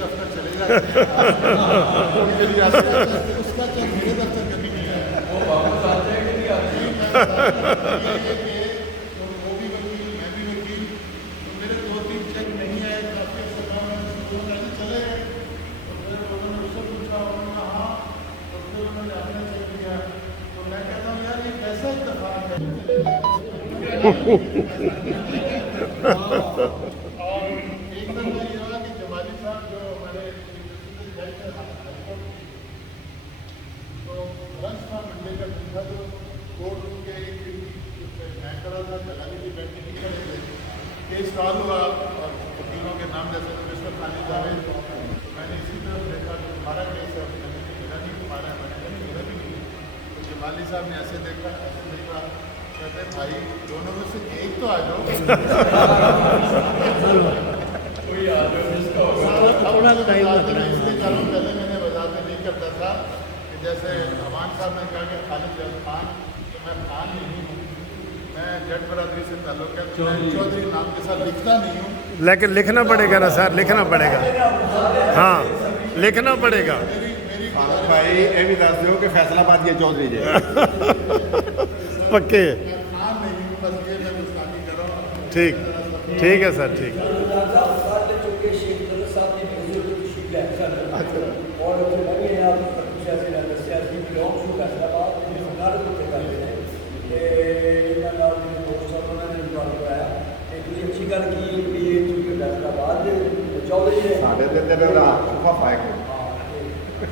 دفتر چلے جاتے ہیں ان کے لیے آتے ہیں، اس کا چیک میرے دفتر کبھی نہیں آیا، وہ واپس آتے ہیں کہ نہیں آتے ہیں، وہ بھی وکیل میں بھی وکیل، تو میرے 2-3 چیک نہیں آئے، کافی سرکار میں چلے گئے، تو پھر انہوں نے اس سے پوچھا، انہوں نے کہا ہاں، تو پھر انہوں نے اپنا چیک دیا، تو میں کہتا ہوں یار یہ کیسا اتفاق ہے. اور ایک دفعہ یہ ہوا کہ جمالی صاحب جو ہمارے جج ہیں ہائی کورٹ، تو لنچ تھا منڈے کا دن تھا، تو کورٹ روم کے ایک میں کھڑا تھا، جلالی کی بیٹھ کے نہیں کھڑے تھے، کیس کال ہوا اور وکیلوں کے نام جیسے مسٹر خالد جاوید، تو میں نے اسی طرف دیکھا کہ تمہارا کیس ہے، میں نے میرا نہیں تمہارا ہے، میں نے میرا بھی نہیں. تو جمالی صاحب نے ایسے دیکھا کہتے بھائی دونوں میں سے ایک تو آ جاؤ. پہلے میں نے وضاحت نہیں کرتا تھا کہ جیسے امان صاحب نے کہا کہ خالد خان، کہ میں خان نہیں ہوں، میں جٹ برادری سے تعلق ہے، میں چودھری نام کے ساتھ لکھتا نہیں ہوں، لیکن لکھنا پڑے گا نا سر، لکھنا پڑے گا، ہاں لکھنا پڑے گا. بھائی یہ بھی دس دو کہ فیصلہ باد یہ چودھری جی پکے خان نہیں ہوں، بس یہ میں گستاخی کر رہا ہوں. ٹھیک ٹھیک ہے سر، ٹھیک.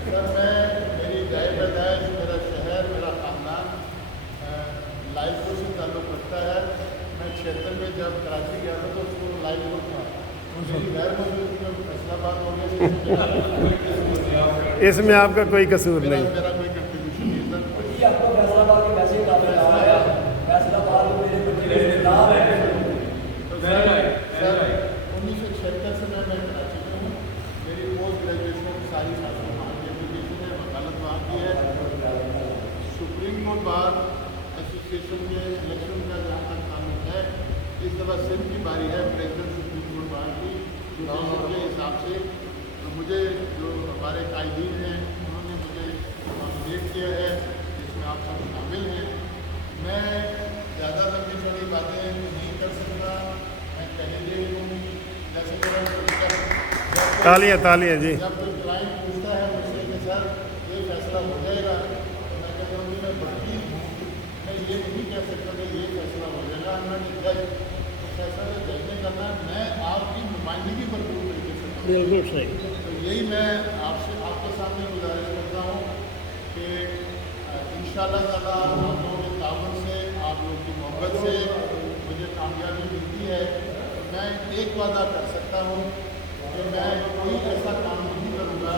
سر میں میری جائے پیدائش، میرا شہر، میرا خاندان لائف کو سے تعلق رکھتا ہے. میں 76 میں جب کراچی گیا تھا تو اس کو لائف کو تھا، میری غیر موجودگی میں فیصلہ بات ہو گیا، اس میں آپ کا کوئی قصور نہیں. میرا کوئی کنٹریبیوشن نہیں سر. سر 1976 سے میں کراچی میں ہوں. میری پوسٹ گریجویشن ساری ساتھوں وہاں کی ایپلیکیشن ہے، وکالت وہاں کی ہے. سپریم کورٹ بار ایسوسیشن کے الیکشن کا جہاں تک تعلق ہے، اس دفعہ سندھ کی باری ہے پریزیڈنٹ سپریم کورٹ بار کی کے حساب سے. تو مجھے جو ہمارے قائدین ہیں انہوں نے مجھے نامینیٹ کیا ہے، جس میں آپ سب شامل ہیں. میں زیادہ لمبی چوڑی باتیں نہیں کر سکتا، میں کینڈیڈیٹ ہوں. جیسے تالیاں جی. جب کوئی کلائنٹ پوچھتا ہے مجھ سے کہ سر یہ فیصلہ ہو جائے گا، تو میں کہتا ہوں کہ میں وکیل ہوں، میں یہ نہیں کہہ سکتا کہ یہ فیصلہ ہو جائے گا. میں نے جج تو فیصلہ جج نے کرنا، میں آپ کی نمائندگی بھرپور طریقے سے کروں. بالکل صحیح. تو یہی میں آپ کے سامنے گزارش کرتا ہوں کہ انشاءاللہ تعالیٰ آپ لوگوں کے تعاون سے، آپ لوگوں کی محبت سے مجھے کامیابی ملتی ہے. میں ایک وعدہ کر سکتا ہوں کہ میں کوئی ایسا کام نہیں کروں گا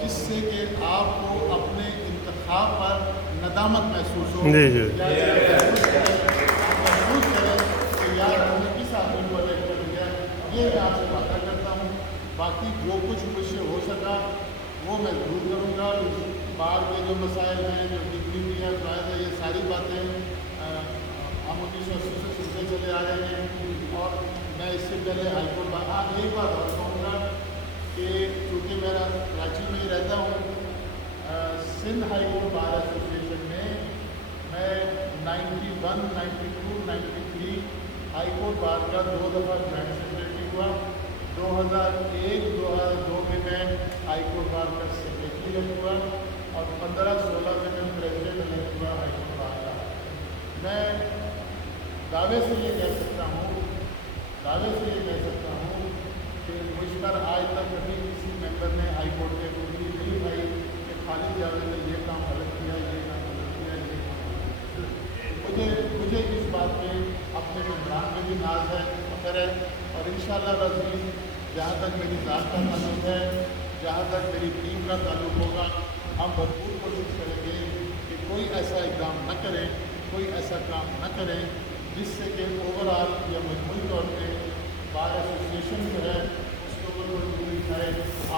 جس سے کہ آپ کو اپنے انتخاب پر ندامت محسوس ہو، جی جی. محسوس کریں کہ یار ہم نے کس آدمی کو الیکٹ کر دیا. یہ میں آپ سے وعدہ کرتا ہوں. باقی جو کچھ مجھ سے ہو سکا وہ میں ضرور کروں گا. بعد کے جو مسائل ہیں، جو ڈگری بھی ہے، فائد ہے، یہ ساری باتیں ہم 1980 سے سنتے چلے آ رہے ہیں. اور میں اس سے پہلے ہائی کورٹ ایک بات اور کہوں گا کہ چونکہ میں کراچی میں ہی رہتا ہوں، Sindh high court bar association میں 91، 92، 93 ہائی کورٹ بار کا 2 دفعہ جوائنٹ سیکریٹری ہوا. 2001-2002 میں ہائی کورٹ بار کا سیکریٹری ہوا، اور 15-16 میں پریزیڈنٹ الیکٹ ہوا ہائی کورٹ بار کا. میں دعوے سے یہ کہہ سکتا ہوں کہ مجھ پر آج تک کبھی کسی ممبر نے ہائی کورٹ کے روٹی نہیں اٹھائی کہ خالد جاوید نے یہ کام غلط کیا، یہ کام غلط کیا، یہ کام غلط کیا. مجھے اس بات پہ اپنے ممبران میں بھی ناز ہے، فخر ہے. اور انشاءاللہ العزیز جہاں تک میری ذات کا تعلق ہے، جہاں تک میری ٹیم کا تعلق ہوگا، ہم بھرپور کوشش کریں گے کہ کوئی ایسا اقدام نہ کریں، کوئی ایسا کام نہ کریں جس سے کہ اوور آل یا مجموعی طور پہ بار ایسوسیشن جو ہے اس کے اوپر کوئی بھی دکھائے،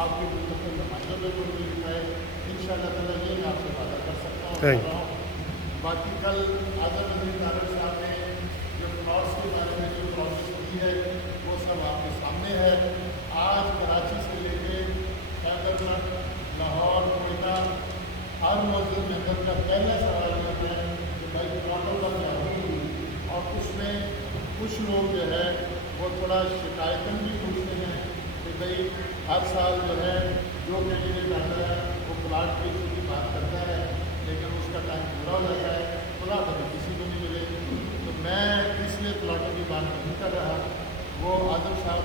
آپ کے مستقل نمائندوں پہ کوئی بھی دکھائے. ان شاء اللہ تعالیٰ یہ میں آپ سے وعدہ کر سکتا ہوں. باقی کل اعظم نظیر طارق صاحب نے جو پلاٹس کے بارے میں جو پروسیس کی ہے وہ سب آپ کے سامنے ہے. آج کراچی سے لے کے